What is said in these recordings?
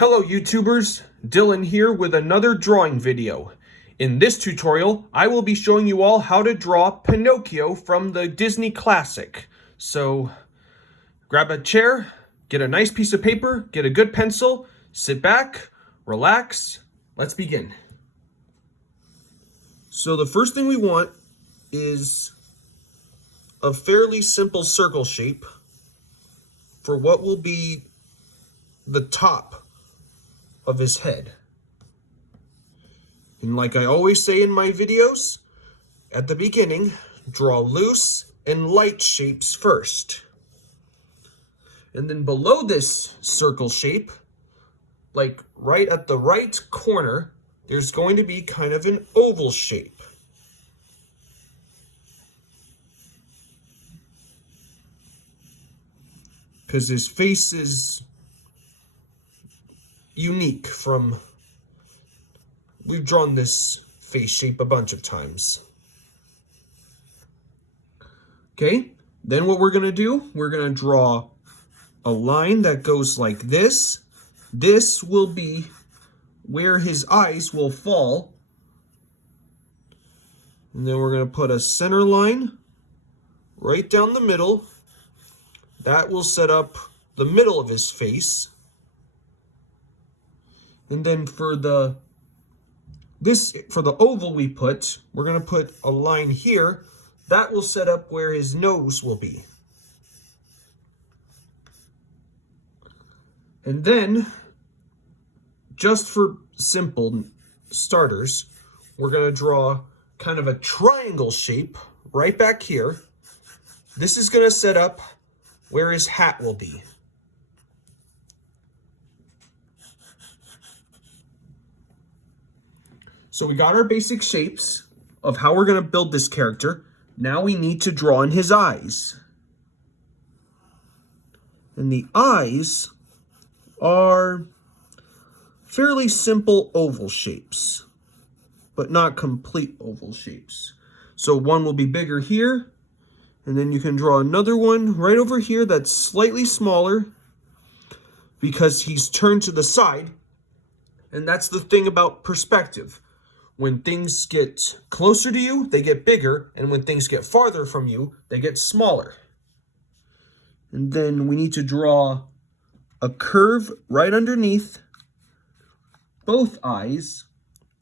Hello YouTubers, Dylan here with another drawing video. In this tutorial, I will be showing you all how to draw Pinocchio from the Disney classic. So, grab a chair, get a nice piece of paper, get a good pencil, sit back, relax, let's begin. So the first thing we want is a fairly simple circle shape for what will be the top of his head. And like I always say in my videos, at the beginning, draw loose and light shapes first. And then below this circle shape, like right at the right corner, there's going to be kind of an oval shape. Because his face is unique from, we've drawn this face shape a bunch of times. Okay, then what we're gonna do, we're gonna draw a line that goes like this. This will be where his eyes will fall. And then we're gonna put a center line right down the middle. That will set up the middle of his face. And then for the oval we're going to put a line here. That will set up where his nose will be. And then, just for simple starters, we're going to draw kind of a triangle shape right back here. This is going to set up where his hat will be. So we got our basic shapes of how we're going to build this character. Now we need to draw in his eyes. And the eyes are fairly simple oval shapes, but not complete oval shapes. So one will be bigger here, and then you can draw another one right over here that's slightly smaller because he's turned to the side. And that's the thing about perspective. When things get closer to you, they get bigger, and when things get farther from you, they get smaller. And then we need to draw a curve right underneath both eyes.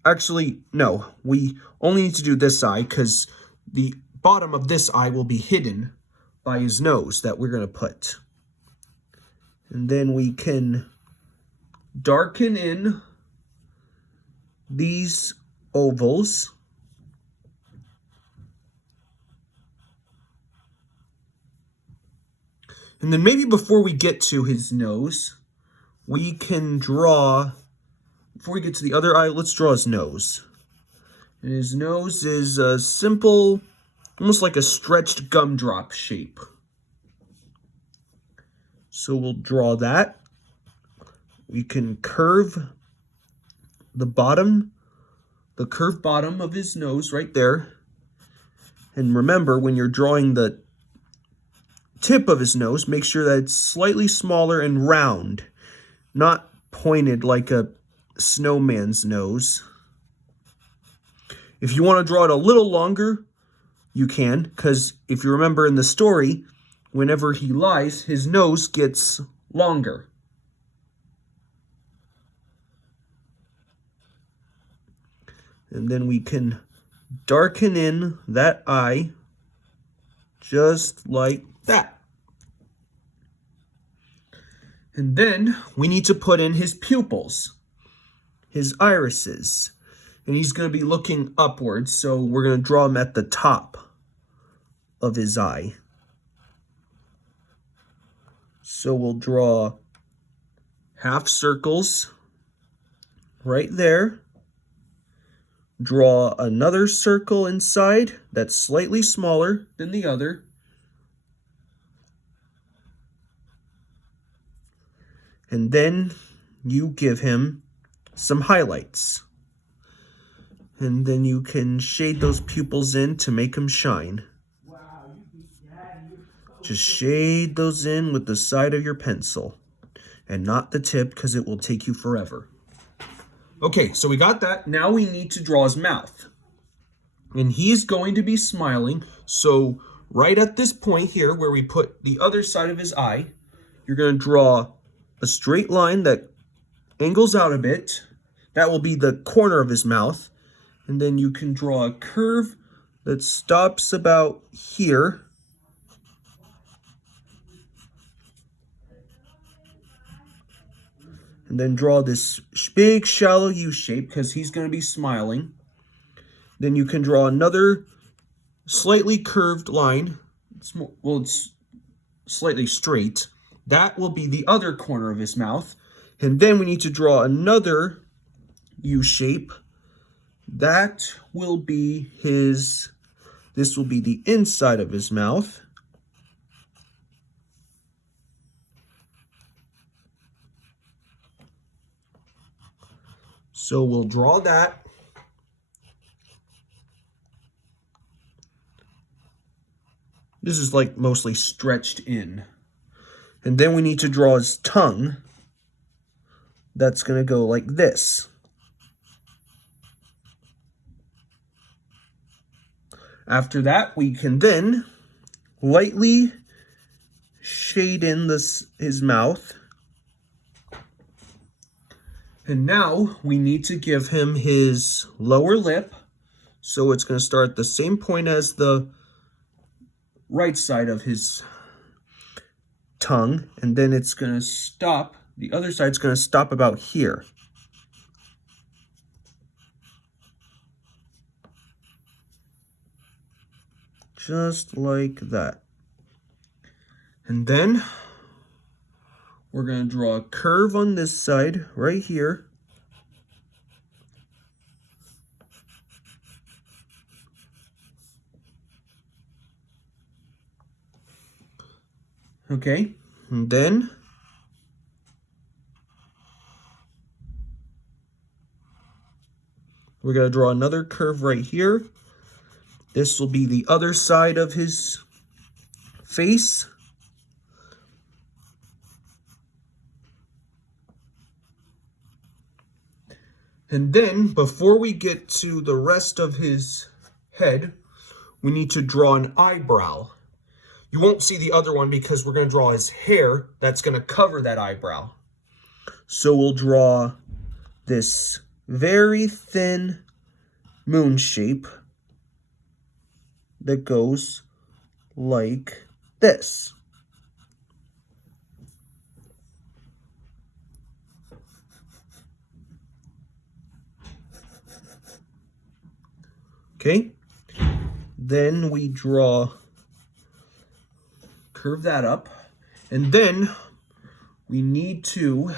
Actually, no, we only need to do this eye because the bottom of this eye will be hidden by his nose that we're going to put. And then we can darken in these ovals. And then maybe before we get to his nose, we can draw, before we get to the other eye, let's draw his nose. And his nose is a simple, almost like a stretched gumdrop shape. So we'll draw that. We can curve the bottom, the curved bottom of his nose right there. And remember, when you're drawing the tip of his nose, make sure that it's slightly smaller and round, not pointed like a snowman's nose. If you want to draw it a little longer, you can, because if you remember in the story, whenever he lies, his nose gets longer. And then we can darken in that eye just like that. And then we need to put in his pupils, his irises. And he's going to be looking upwards, so we're going to draw him at the top of his eye. So we'll draw half circles right there. Draw another circle inside that's slightly smaller than the other. And then you give him some highlights. And then you can shade those pupils in to make them shine. Just shade those in with the side of your pencil. and not the tip because it will take you forever. Okay, so we got that. Now we need to draw his mouth. And he's going to be smiling. So right at this point here where we put the other side of his eye, you're going to draw a straight line that angles out a bit. That will be the corner of his mouth. And then you can draw a curve that stops about here. And then draw this big shallow U shape because he's going to be smiling. Then you can draw another slightly curved line. It's slightly straight. That will be the other corner of his mouth. And then we need to draw another U shape. That will be this will be the inside of his mouth. So we'll draw that. This is like mostly stretched in. And then we need to draw his tongue. That's going to go like this. After that, we can then lightly shade in his mouth. And now we need to give him his lower lip. So it's going to start at the same point as the right side of his tongue. And then it's going to stop. The other side's going to stop about here. Just like that. And then we're going to draw a curve on this side right here. Okay, and then we're going to draw another curve right here. This will be the other side of his face. And then, before we get to the rest of his head, we need to draw an eyebrow. You won't see the other one because we're going to draw his hair that's going to cover that eyebrow. So we'll draw this very thin moon shape that goes like this. Okay, then we curve that up, and then we need to,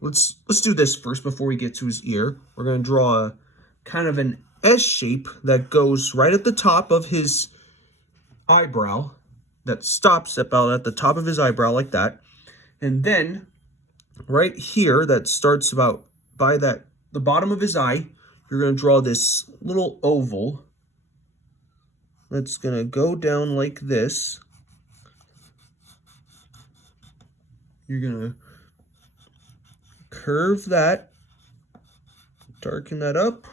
let's do this first before we get to his ear. We're going to draw a kind of an S shape that goes right at the top of his eyebrow, that stops about at the top of his eyebrow like that. And then right here, that starts about by the bottom of his eye, you're going to draw this little oval that's going to go down like this. You're going to curve that, darken that up,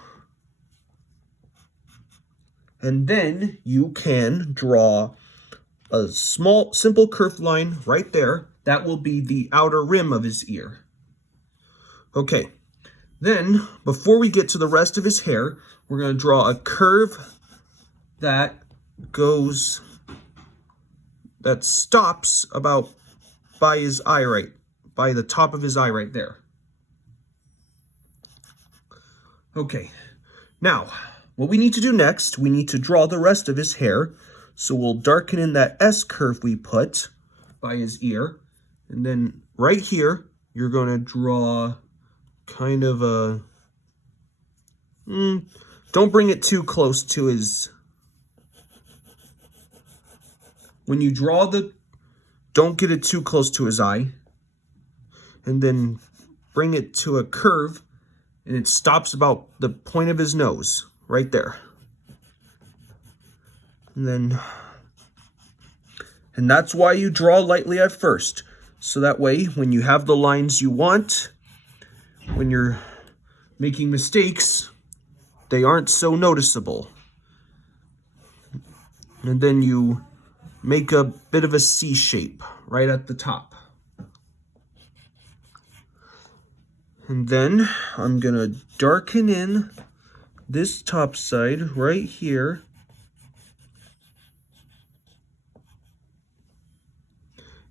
and then you can draw a small, simple curved line right there. That will be the outer rim of his ear. Okay. Then, before we get to the rest of his hair, we're going to draw a curve that stops about by his eye by the top of his eye right there. Okay, now, what we need to do next, we need to draw the rest of his hair. So we'll darken in that S curve we put by his ear. And then right here, you're going to draw kind of a, don't bring it too close to his, when you draw don't get it too close to his eye, and then bring it to a curve, and it stops about the point of his nose, right there. And that's why you draw lightly at first. So that way, when you have the lines you want, when you're making mistakes, they aren't so noticeable. And then you make a bit of a C shape right at the top. And then I'm gonna darken in this top side right here.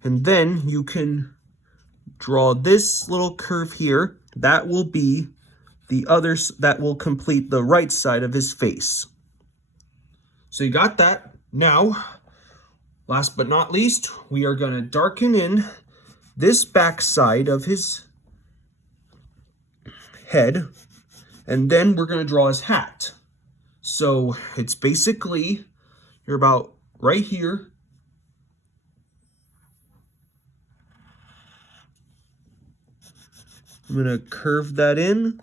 And then you can draw this little curve here. That will be the other, that will complete the right side of his face. So you got that. Now, last but not least, we are gonna darken in this back side of his head, and then we're gonna draw his hat. So it's basically, you're about right here. I'm gonna curve that in.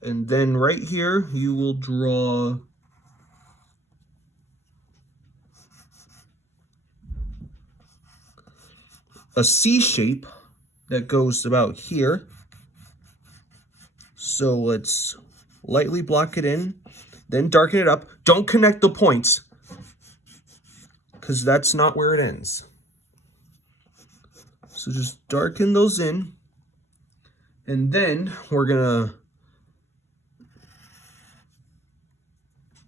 And then right here, you will draw a C shape that goes about here. So let's lightly block it in, then darken it up. Don't connect the points, because that's not where it ends. So just darken those in, and then we're gonna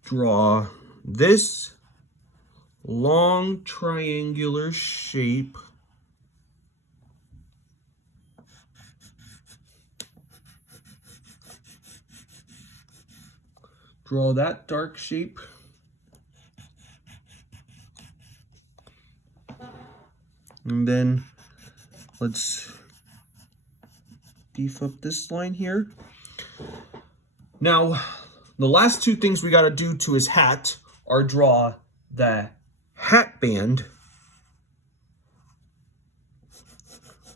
draw this long triangular shape. Draw that dark shape. And then let's beef up this line here. Now, the last two things we got to do to his hat are draw the hat band,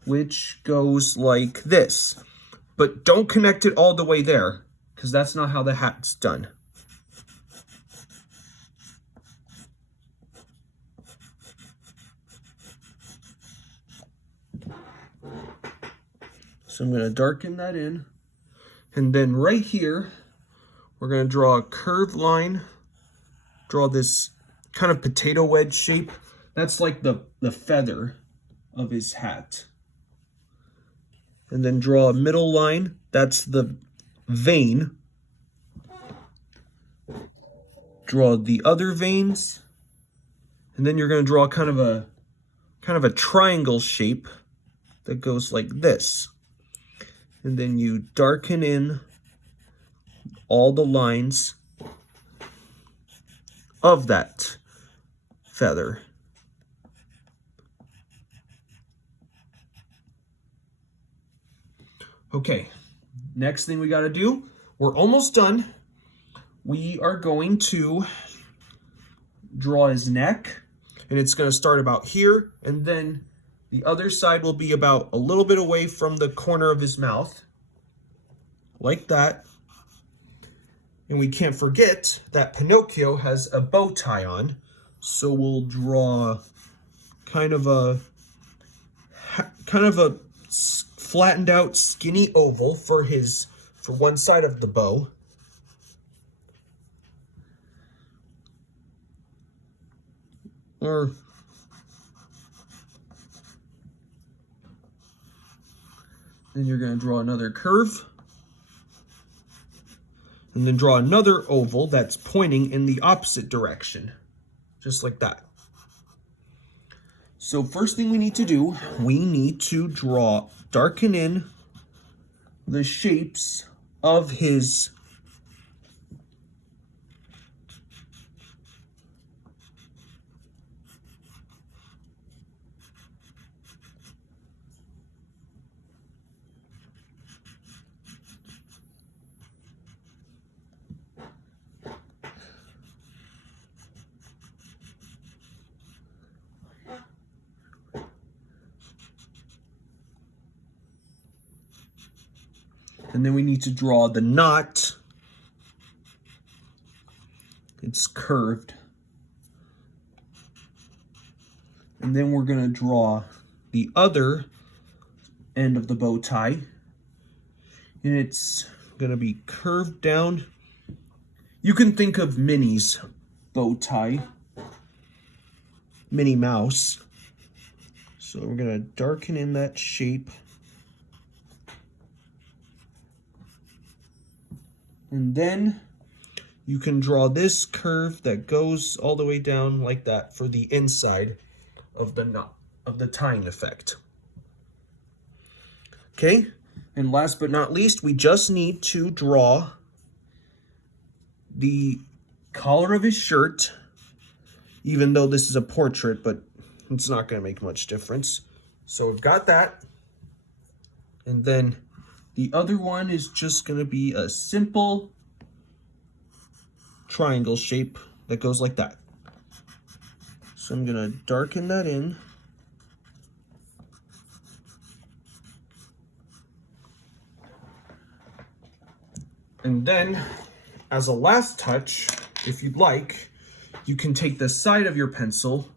which goes like this. But don't connect it all the way there, because that's not how the hat's done. So I'm going to darken that in. And then right here, we're going to draw a curved line. Draw this kind of potato wedge shape. That's like the feather of his hat. And then draw a middle line. That's the vein. Draw the other veins. And then you're going to draw kind of a triangle shape that goes like this. And then you darken in all the lines of that feather. Okay, next thing we got to do, we're almost done. We are going to draw his neck, and it's going to start about here, and then the other side will be about a little bit away from the corner of his mouth, like that. And we can't forget that Pinocchio has a bow tie on, so we'll draw kind of a flattened out skinny oval for one side of the bow. Then you're going to draw another curve. And then draw another oval that's pointing in the opposite direction. Just like that. So first thing we need to do, we need to darken in the shapes of his and then we need to draw the knot. It's curved. And then we're going to draw the other end of the bow tie. And it's going to be curved down. You can think of Minnie's bow tie. Minnie Mouse. So we're going to darken in that shape. And then you can draw this curve that goes all the way down like that for the inside of the knot, of the tying effect. Okay, and last but not least, we just need to draw the collar of his shirt, even though this is a portrait, but it's not going to make much difference. So we've got that. And then the other one is just going to be a simple triangle shape that goes like that. So I'm going to darken that in. And then, as a last touch, if you'd like, you can take the side of your pencil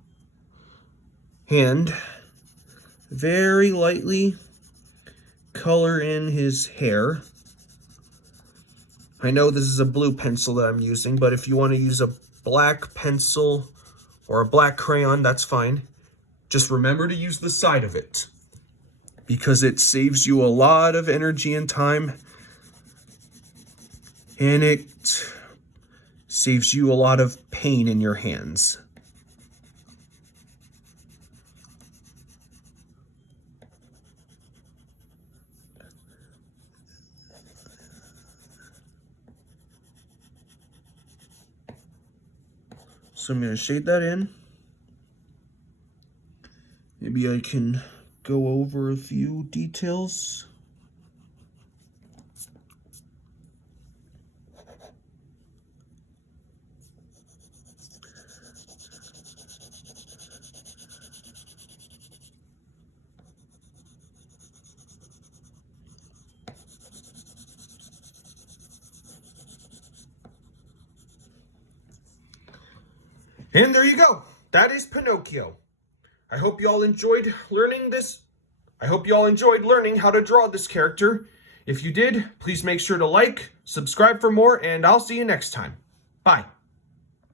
and very lightly color in his hair. I know this is a blue pencil that I'm using, but if you want to use a black pencil or a black crayon, that's fine. Just remember to use the side of it, because it saves you a lot of energy and time, and it saves you a lot of pain in your hands. So I'm going to shade that in. Maybe I can go over a few details. And there you go. That is Pinocchio. I hope you all enjoyed learning this. I hope you all enjoyed learning how to draw this character. If you did, please make sure to like, subscribe for more, and I'll see you next time. Bye.